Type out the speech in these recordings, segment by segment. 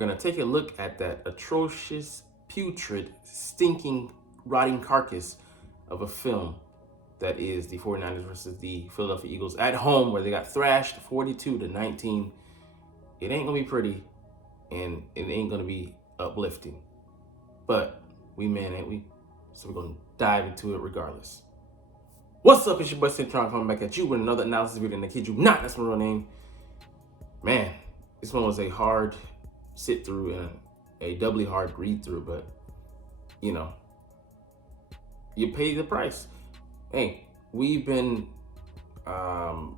We're going to take a look at that atrocious, putrid, stinking, rotting carcass of a film that is the 49ers versus the Philadelphia Eagles at home, where they got thrashed 42-19. It ain't going to be pretty, and it ain't going to be uplifting. But we men, ain't we? So we're going to dive into it regardless. What's up? It's your boy Cintron coming back at you with another analysis video, and I kid you not, that's my real name. Man, this one was a hard sit through and a doubly hard read through, but you know, you pay the price. Hey, we've been on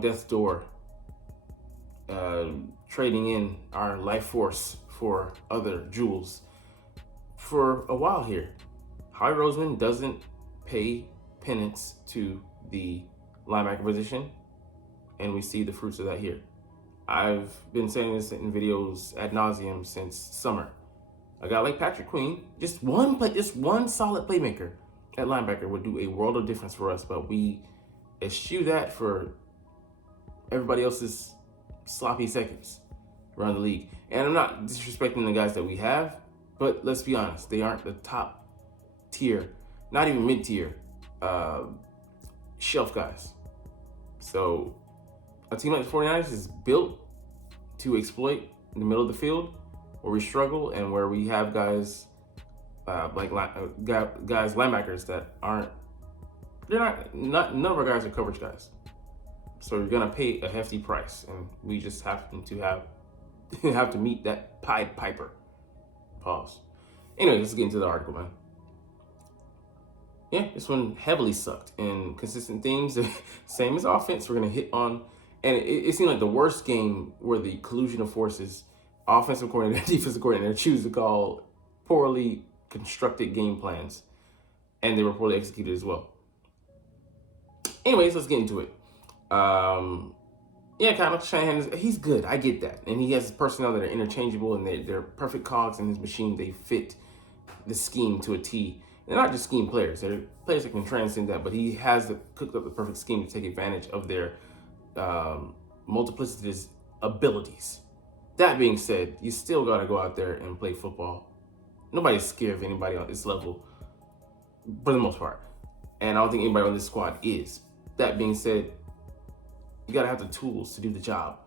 death's door, trading in our life force for other jewels for a while here. Howie Roseman doesn't pay penance to the linebacker position, and we see the fruits of that here. I've been saying this in videos ad nauseum since summer. A guy like Patrick Queen, just one solid playmaker at linebacker would do a world of difference for us, but we eschew that for everybody else's sloppy seconds around the league. And I'm not disrespecting the guys that we have, but let's be honest, they aren't the top tier, not even mid-tier shelf guys. So a team like the 49ers is built to exploit in the middle of the field where we struggle and where we have guys linebackers that none of our guys are coverage guys. So you're gonna pay a hefty price, and we just happen to have to meet that Pied Piper. Pause. Anyway, let's get into the article, man. Yeah, this one heavily sucked in consistent themes. Same as offense, we're gonna hit on, and it seemed like the worst game where the collusion of forces, offensive coordinator, defensive coordinator, choose to call poorly constructed game plans, and they were poorly executed as well. Anyways, let's get into it. Yeah, Kyle Shanahan, he's good. I get that, and he has personnel that are interchangeable, and they're perfect cogs in his machine. They fit the scheme to a T. They're not just scheme players. They're players that can transcend that, but he has cooked up the perfect scheme to take advantage of their multiplicitous abilities. That being said, you still got to go out there and play football. Nobody's scared of anybody on this level, for the most part. And I don't think anybody on this squad is. That being said, you got to have the tools to do the job.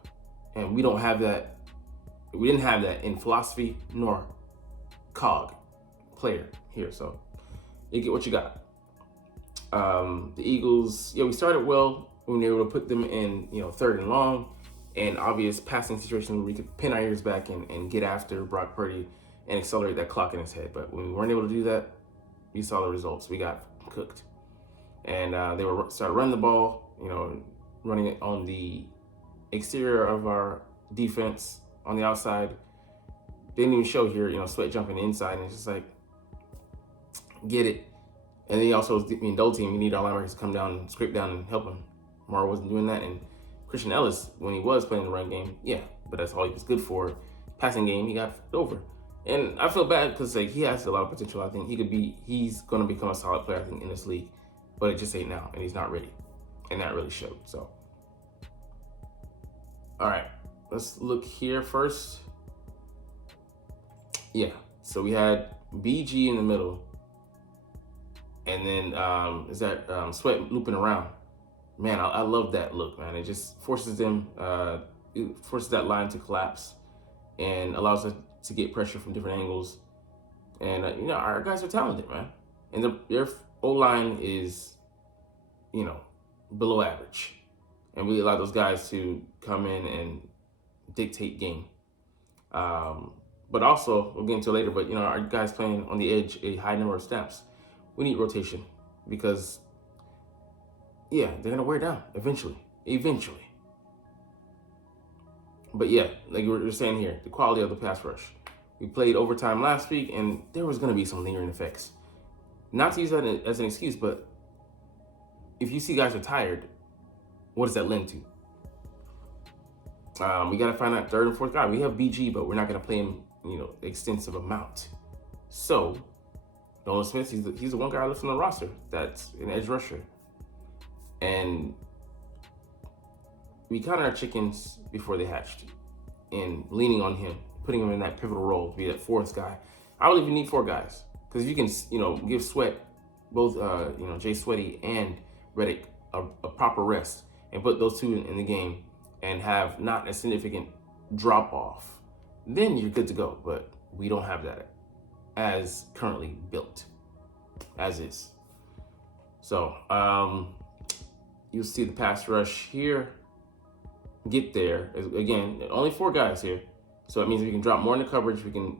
And we don't have that. We didn't have that in philosophy nor cog player here. So you get what you got. The Eagles, we started well when we were able to put them in, third and long, and obvious passing situation where we could pin our ears back and get after Brock Purdy and accelerate that clock in his head. But when we weren't able to do that, you saw the results. We got cooked. And they started running the ball, running it on the exterior of our defense on the outside. Didn't even show here, Sweat jumping inside, and it's just like, get it. And then he also, double team, you need our linebackers to come down and scrape down and help him. Mara wasn't doing that, and Christian Ellis, when he was playing the run game, but that's all he was good for. Passing game, he got over. And I feel bad because he has a lot of potential. I think he's going to become a solid player, I think, in this league. But it just ain't now, and he's not ready. And that really showed, so. All right, let's look here first. Yeah, so we had BG in the middle. And then is that Sweat looping around. Man, I love that look, man. It just forces them, it forces that line to collapse and allows us to get pressure from different angles. And, our guys are talented, man. And their O-line is, below average. And we allow those guys to come in and dictate game. But also, we'll get into it later, but, our guys playing on the edge a high number of snaps. We need rotation because, they're going to wear down eventually. But like we were saying here, the quality of the pass rush. We played overtime last week, and there was going to be some lingering effects. Not to use that as an excuse, but if you see guys are tired, what does that lend to? We got to find that third and fourth guy. We have BG, but we're not going to play him, extensive amount. So Nolan Smith, he's the one guy left on the roster that's an edge rusher. And we counted our chickens before they hatched and leaning on him putting him in that pivotal role, to be that fourth guy. I don't even need four guys because you can, give Sweat, both, Jay Sweaty and Redick a proper rest and put those two in the game and have not a significant drop off. Then you're good to go. But we don't have that as currently built, as is. So you'll see the pass rush here get there. Again, only four guys here. So it means we can drop more in the coverage. We can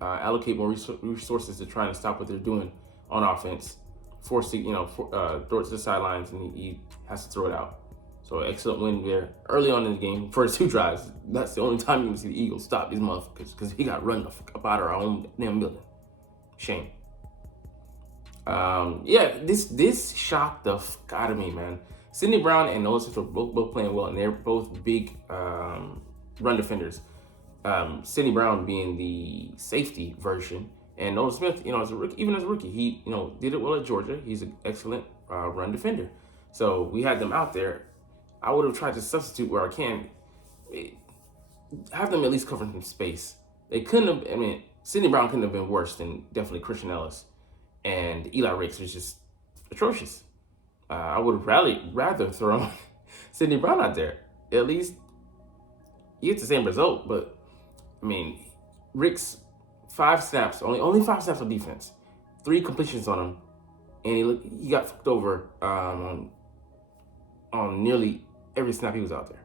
allocate more resources to trying to stop what they're doing on offense. Force to, throw it to the sidelines, and he has to throw it out. So excellent win there early on in the game. First two drives. That's the only time you can see the Eagles stop these motherfuckers because he got run up out of our own damn building. Shame. This shocked the fuck out of me, man. Sidney Brown and Nolan Smith are both playing well, and they're both big run defenders. Sidney Brown being the safety version, and Nolan Smith, as a rookie, he, did it well at Georgia. He's an excellent run defender. So we had them out there. I would have tried to substitute where I can, have them at least cover some space. They couldn't have. Sidney Brown couldn't have been worse than definitely Christian Ellis, and Eli Ricks was just atrocious. I would have rather thrown Sidney Brown out there. At least you get the same result, but Ricks, 5 snaps, only 5 snaps on defense, 3 completions on him, and he got fucked over on nearly every snap he was out there.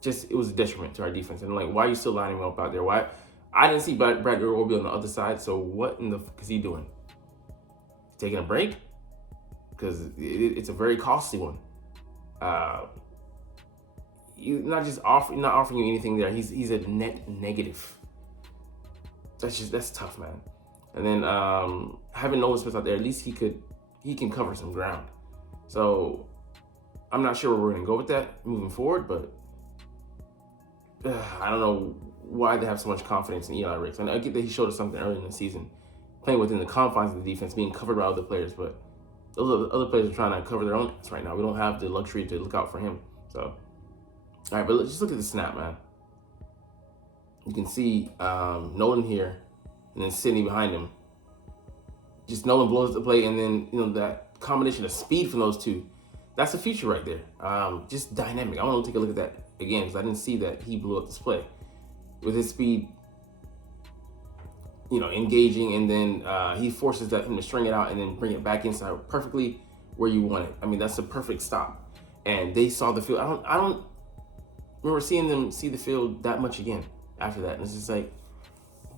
Just, it was a detriment to our defense. And why are you still lining him up out there? Why? I didn't see Bradley Roby on the other side, so what in the fuck is he doing? Taking a break? Because it's a very costly one. Not offering you anything there. He's a net negative. That's tough, man. And then having Nolan Smith out there, at least he can cover some ground. So I'm not sure where we're gonna go with that moving forward, but I don't know why they have so much confidence in Eli Ricks. And I get that he showed us something early in the season, playing within the confines of the defense, being covered by other players, but those other players are trying to cover their own ass right now. We don't have the luxury to look out for him. So, all right, but just look at the snap, man. You can see Nolan here, and then Sidney behind him. Just Nolan blows the play, and then that combination of speed from those two, that's a feature right there. Just dynamic. I want to take a look at that again because I didn't see that he blew up this play with his speed. Engaging, and then he forces him to string it out and then bring it back inside perfectly where you want it. That's a perfect stop. And they saw the field. I don't remember seeing them see the field that much again after that. And it's just like,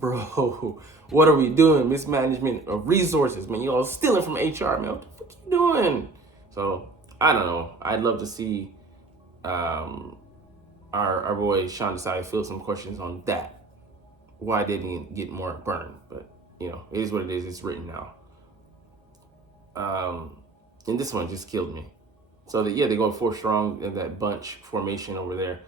bro, what are we doing? Mismanagement of resources, man. You all stealing from HR, man. What the fuck you doing? So I don't know. I'd love to see our boy Sean Desai field some questions on that. Why didn't he get more burned? But, it is what it is. It's written now. And this one just killed me. So, they go 4 strong in that bunch formation over there.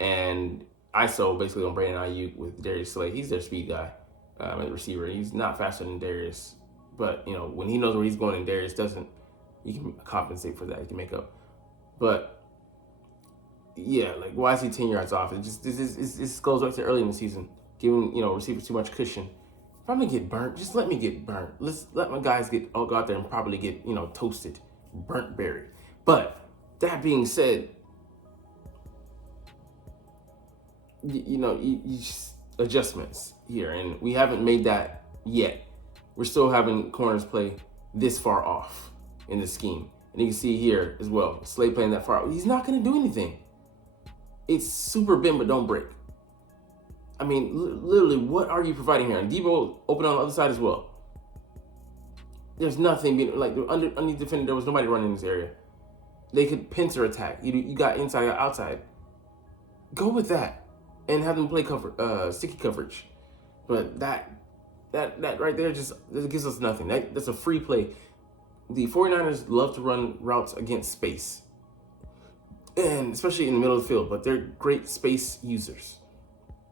And ISO basically on Brandon Ayuk with Darius Slay. He's their speed guy at the receiver. He's not faster than Darius. But, when he knows where he's going and Darius doesn't, he can compensate for that. He can make up. But, why is he 10 yards off? This goes back to early in the season. Giving, receivers too much cushion. If I'm gonna get burnt, just let me get burnt. Let my guys go out there and probably get, toasted, burnt berry. But that being said, adjustments here, and we haven't made that yet. We're still having corners play this far off in the scheme, and you can see here as well, Slay playing that far. He's not gonna do anything. It's super bend but don't break. Literally, what are you providing here? And Debo open on the other side as well. There's nothing underneath defender. There was nobody running in this area. They could pincer attack. You got inside, got outside. Go with that and have them play sticky coverage. But that right there that gives us nothing. That's a free play. The 49ers love to run routes against space, and especially in the middle of the field. But they're great space users.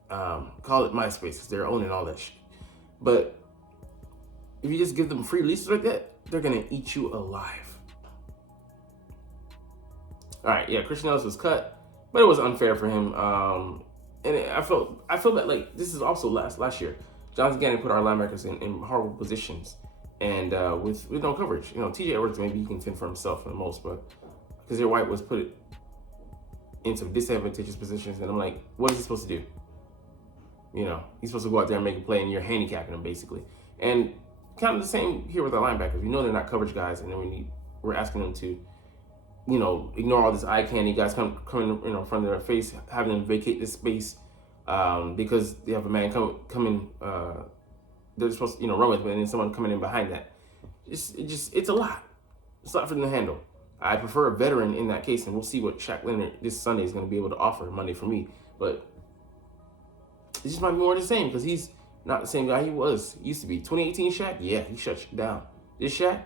Call it MySpace because they're owning all that shit. But if you just give them free leases like that, they're gonna eat you alive. All right, Christian Ellis was cut, but it was unfair for him. And I feel that like this is also last year. Jonathan Gannon put our linebackers in horrible positions, and with no coverage. T.J. Edwards, maybe he can fend for himself for the most, but Kyzir White was put into disadvantageous positions, and I'm like, what is he supposed to do? He's supposed to go out there and make a play, and you're handicapping him basically. And kind of the same here with our linebackers. They're not coverage guys, and then we're asking them to, ignore all this eye candy, guys coming in front of their face, having them vacate this space because they have a man coming. They're supposed to run with, but then someone coming in behind that. It's a lot. It's a lot for them to handle. I prefer a veteran in that case, and we'll see what Shaq Leonard this Sunday is going to be able to offer Monday for me. But it just might be more of the same because he's not the same guy he used to be. 2018 Shaq, yeah, he shut you down. This Shaq,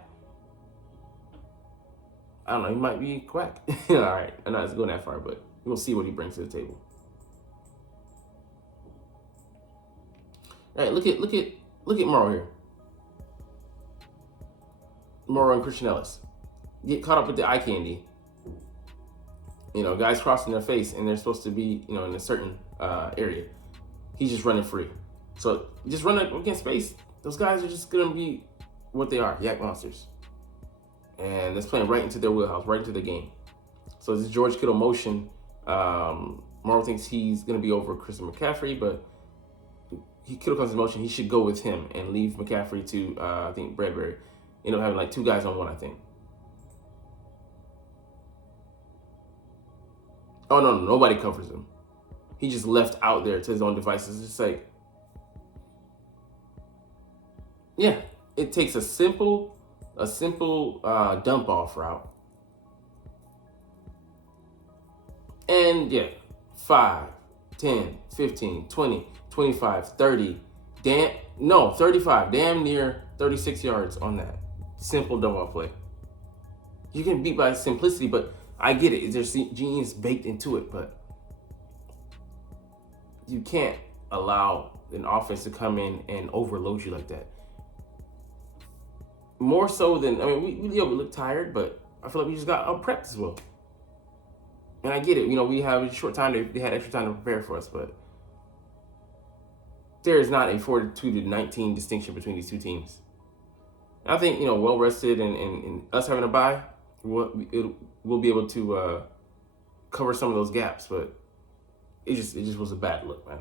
I don't know, he might be quack. All right, I'm not going that far, but we'll see what he brings to the table. All right, look at Morrow here. Morrow and Christian Ellis get caught up with the eye candy. Guys crossing their face, and they're supposed to be, in a certain area. He's just running free. So just running against space, those guys are just gonna be what they are, yak monsters. And that's playing right into their wheelhouse, right into the game. So this George Kittle motion, Morrow thinks he's gonna be over Christian McCaffrey, but Kittle comes in motion, he should go with him and leave McCaffrey to I think Bradbury. End up having like two guys on one, I think. Oh no, nobody covers him. He just left out there to his own devices. It's just like, yeah, it takes a simple dump off route. And yeah, 5, 10, 15, 20, 25, 30, 35, damn near 36 yards on that simple dump off play. You can beat by simplicity, but I get it. There's genius baked into it, but you can't allow an offense to come in and overload you like that. More so than, we look tired, but I feel like we just got prepped as well. And I get it. We have a short time. They had extra time to prepare for us, but there is not a 42-19 distinction between these two teams. And I think, well rested and us having a bye, we'll be able to cover some of those gaps, but it just was a bad look, man.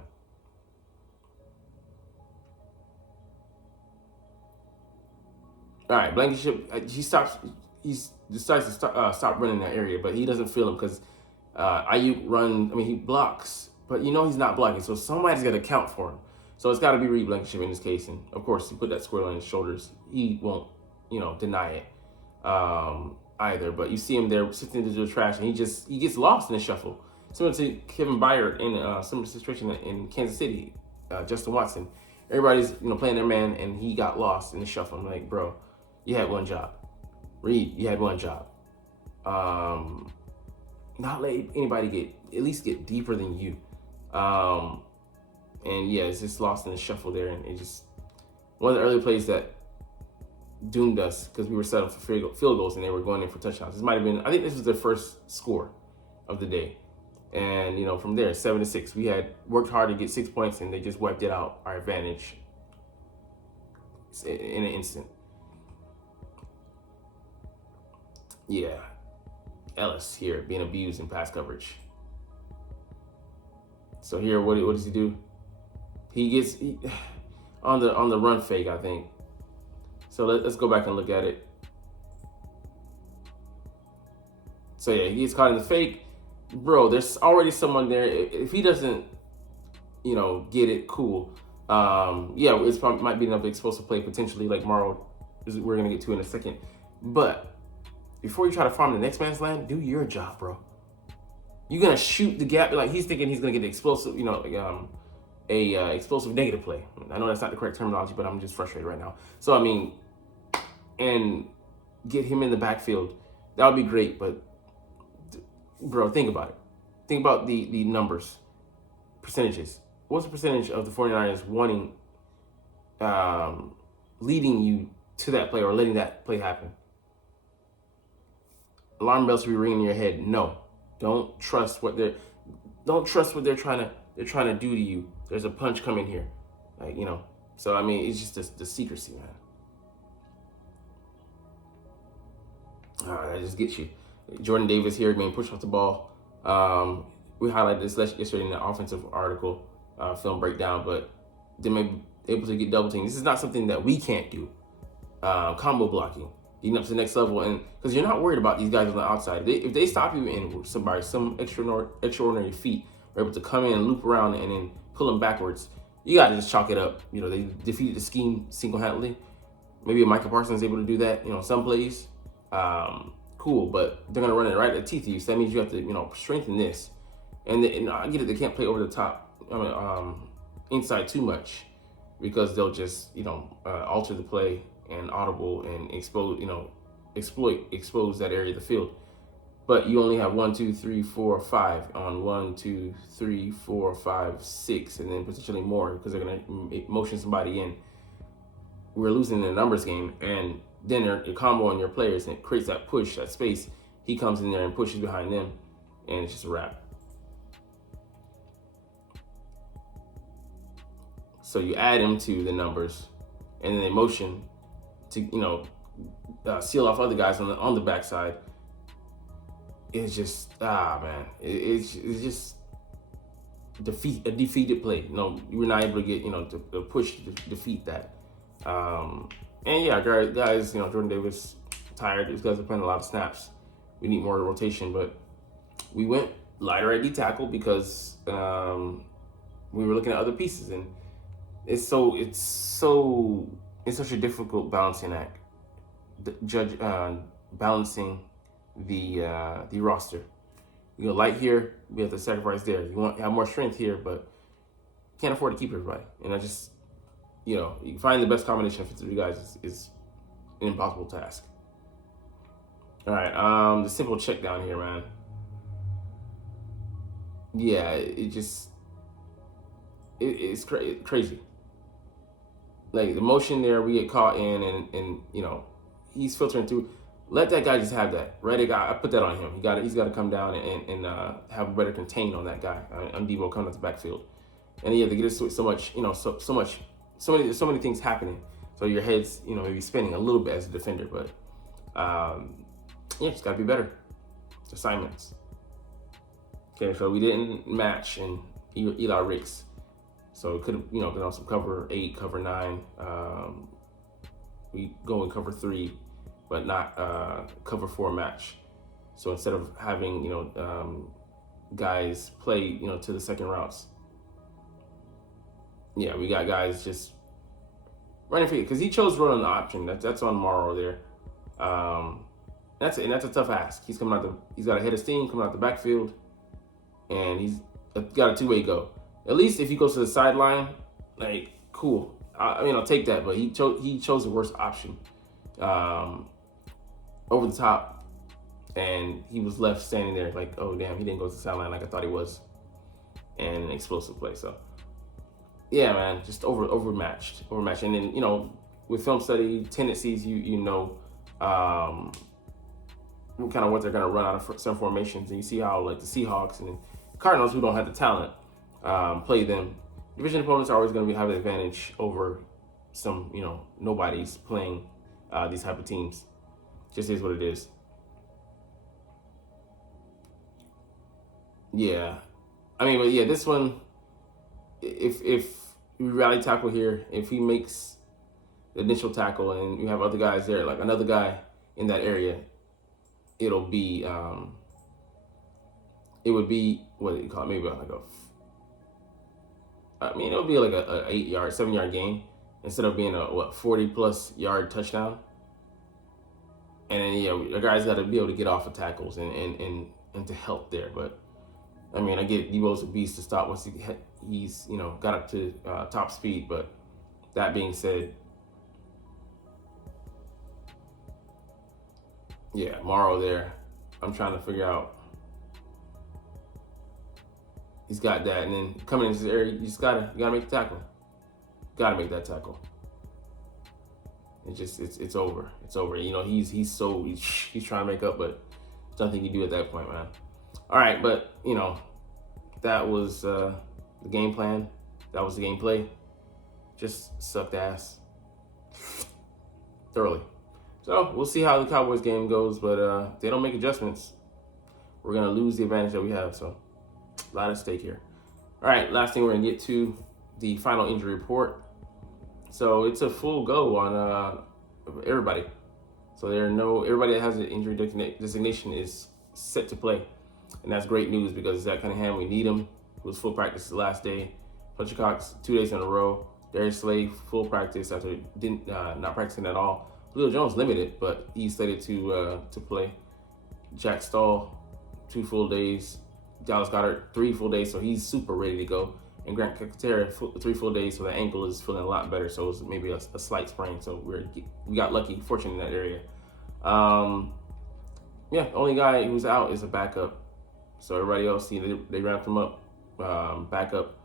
All right, Blankenship, he decides to stop running that area, but he doesn't feel him because Ayuk he blocks, but he's not blocking, so somebody's got to count for him. So it's got to be Reed Blankenship in this case, and of course he put that squirrel on his shoulders. He won't, deny it either. But you see him there sifting into the trash, and he gets lost in the shuffle. Similar to Kevin Byard in a similar situation in Kansas City, Justin Watson. Everybody's playing their man, and he got lost in the shuffle. I'm like, bro, you had one job. Reed, you had one job. Not let anybody at least get deeper than you. And yeah, it's just lost in the shuffle there, and it just one of the early plays that doomed us because we were set up for field goals and they were going in for touchdowns. This might have been, I think this was their first score of the day. And, from there, 7-6, we had worked hard to get 6 points and they just wiped it out, our advantage in an instant. Yeah. Ellis here being abused in pass coverage. So here, what does he do? He gets on the run fake, I think. So let's go back and look at it. So yeah, he gets caught in the fake. Bro, there's already someone there. If he doesn't, get it, cool. Yeah, it's probably might be enough explosive play potentially, like Morrow, we're gonna get to in a second. But before you try to farm the next man's land, do your job, bro. You're gonna shoot the gap, like he's thinking he's gonna get the explosive, explosive negative play. I know that's not the correct terminology, but I'm just frustrated right now. So and get him in the backfield. That would be great, but bro, think about it. Think about the numbers, percentages. What's the percentage of the 49ers wanting, leading you to that play or letting that play happen? Alarm bells should be ringing in your head. No, don't trust what they're trying to they're trying to do to you. There's a punch coming here, like, you know. So I mean, it's just the secrecy, man. That just gets you. Jordan Davis here being pushed off the ball. We highlighted this yesterday in the offensive article, film breakdown, but they may be able to get double teamed. This is not something that we can't do. Combo blocking, getting up to the next level, and because you're not worried about these guys on the outside. If they stop you in some extraordinary feat, are able to come in and loop around and then pull them backwards, you got to just chalk it up. You know, they defeated the scheme single-handedly. Maybe Micah Parsons is able to do that, you know, some plays. Cool, but they're going to run it right at the teeth of you. So that means you have to, you know, strengthen this. And I get it, they can't play over the top, inside too much, because they'll just, you know, alter the play and audible and expose that area of the field. But you only have 1, 2, 3, 4, 5 on 1, 2, 3, 4, 5, 6, and then potentially more because they're going to motion somebody in. We're losing the numbers game, and then your combo on your players, and it creates that push, that space. He comes in there and pushes behind them, and it's just a wrap. So you add him to the numbers, and then they motion to, you know, seal off other guys on the backside. It's just man, it's just a defeated play. You know, you were not able to get, you know, to push to defeat that. And yeah, guys, you know, Jordan Davis tired. These guys are playing a lot of snaps. We need more rotation, but we went lighter at D tackle because we were looking at other pieces, and it's such a difficult balancing act. Balancing the roster. You go light here, we have to sacrifice there. You want to have more strength here, but can't afford to keep everybody. And I just, you know, finding the best combination of 53 guys is an impossible task. All right, the simple check down here, man. Yeah, it's crazy. Like the motion there, we get caught in, and you know, he's filtering through. Let that guy just have that, right? I put that on him. He's got to come down and have a better contain on that guy. On Deebo coming out the backfield, and yeah, they get so much, you know, so many things happening. So your head's, you know, maybe spinning a little bit as a defender, but yeah, just got to be better. Assignments. Okay, so we didn't match in Eli Ricks, so it could have, you know, been on some cover 8, cover 9. We go in cover 3. But not cover 4 match. So instead of having, you know, guys play, you know, to the second routes, yeah, we got guys just running for you because he chose running the option. That's on Morrow there. That's a tough ask. He's got a head of steam coming out the backfield, and he's got a two-way go. At least if he goes to the sideline, like, cool. I mean, I'll take that. But he chose the worst option. Over the top, and he was left standing there like, oh damn, he didn't go to the sideline like I thought he was, and an explosive play. So yeah, man, just overmatched, and then, you know, with film study tendencies, you know, kind of what they're gonna run out of some formations, and you see how, like, the Seahawks and Cardinals, who don't have the talent, play them. Division opponents are always gonna have an advantage over some, you know, nobodies playing these type of teams. Just is what it is. Yeah. I mean, but yeah, this one, if we rally tackle here, if he makes the initial tackle and you have other guys there, like another guy in that area, it'll be, it would be, what do you call it? Maybe like it'll be like a 8-yard, 7-yard gain instead of being a 40+ yard touchdown. And then, yeah, the guys got to be able to get off of tackles and to help there. But I mean, I get Deebo's a beast to stop once he's, you know, got up to top speed. But that being said, yeah, Morrow there. I'm trying to figure out. He's got that, and then coming into this area, you gotta make the tackle. Gotta make that tackle. It's over. It's over. You know, he's trying to make up, but there's nothing you do at that point, man. All right, but you know, that was the game plan. That was the gameplay. Just sucked ass thoroughly. So we'll see how the Cowboys game goes, but if they don't make adjustments, we're gonna lose the advantage that we have. So a lot at stake here. All right, last thing we're gonna get to the final injury report. So it's a full go on everybody. So everybody that has an injury designation is set to play, and that's great news because Zach Cunningham, we need him. It was full practice the last day. Fletcher Cox 2 days in a row. Darius Slay full practice after not practicing at all. Julio Jones limited, but he's slated to play. Jack Stahl 2 full days. Dallas Goedert 3 full days, so he's super ready to go. And Grant Calcaterra 3 full days, so the ankle is feeling a lot better. So it's maybe a slight sprain. So we got lucky, fortunate in that area. Yeah, the only guy who's out is a backup. So everybody else, they ramped him up, backup.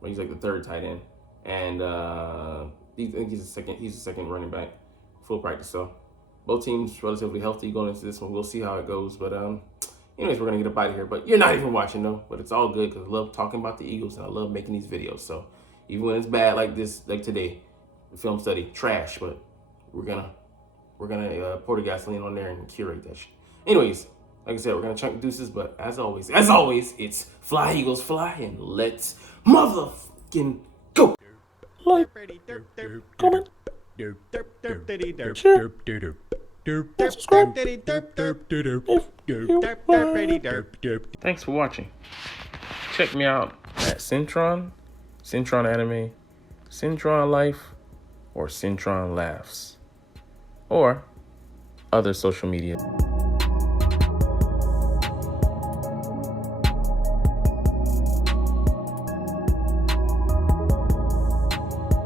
Well, he's like the third tight end, and I think he's the second running back, full practice. So both teams relatively healthy going into this one. We'll see how it goes. But anyways, we're gonna get a bite here. But you're not even watching though. But it's all good because I love talking about the Eagles and I love making these videos. So even when it's bad like this, like today, the film study trash, but we're gonna pour the gasoline on there and curate that shit. Anyways, like I said, we're gonna chunk deuces. But as always, it's fly Eagles fly, and let's motherfucking go. Like, comment, share, and subscribe Thanks for watching. Check me out at Centron Anime, Centron Life, or Centron Laughs, or other social media.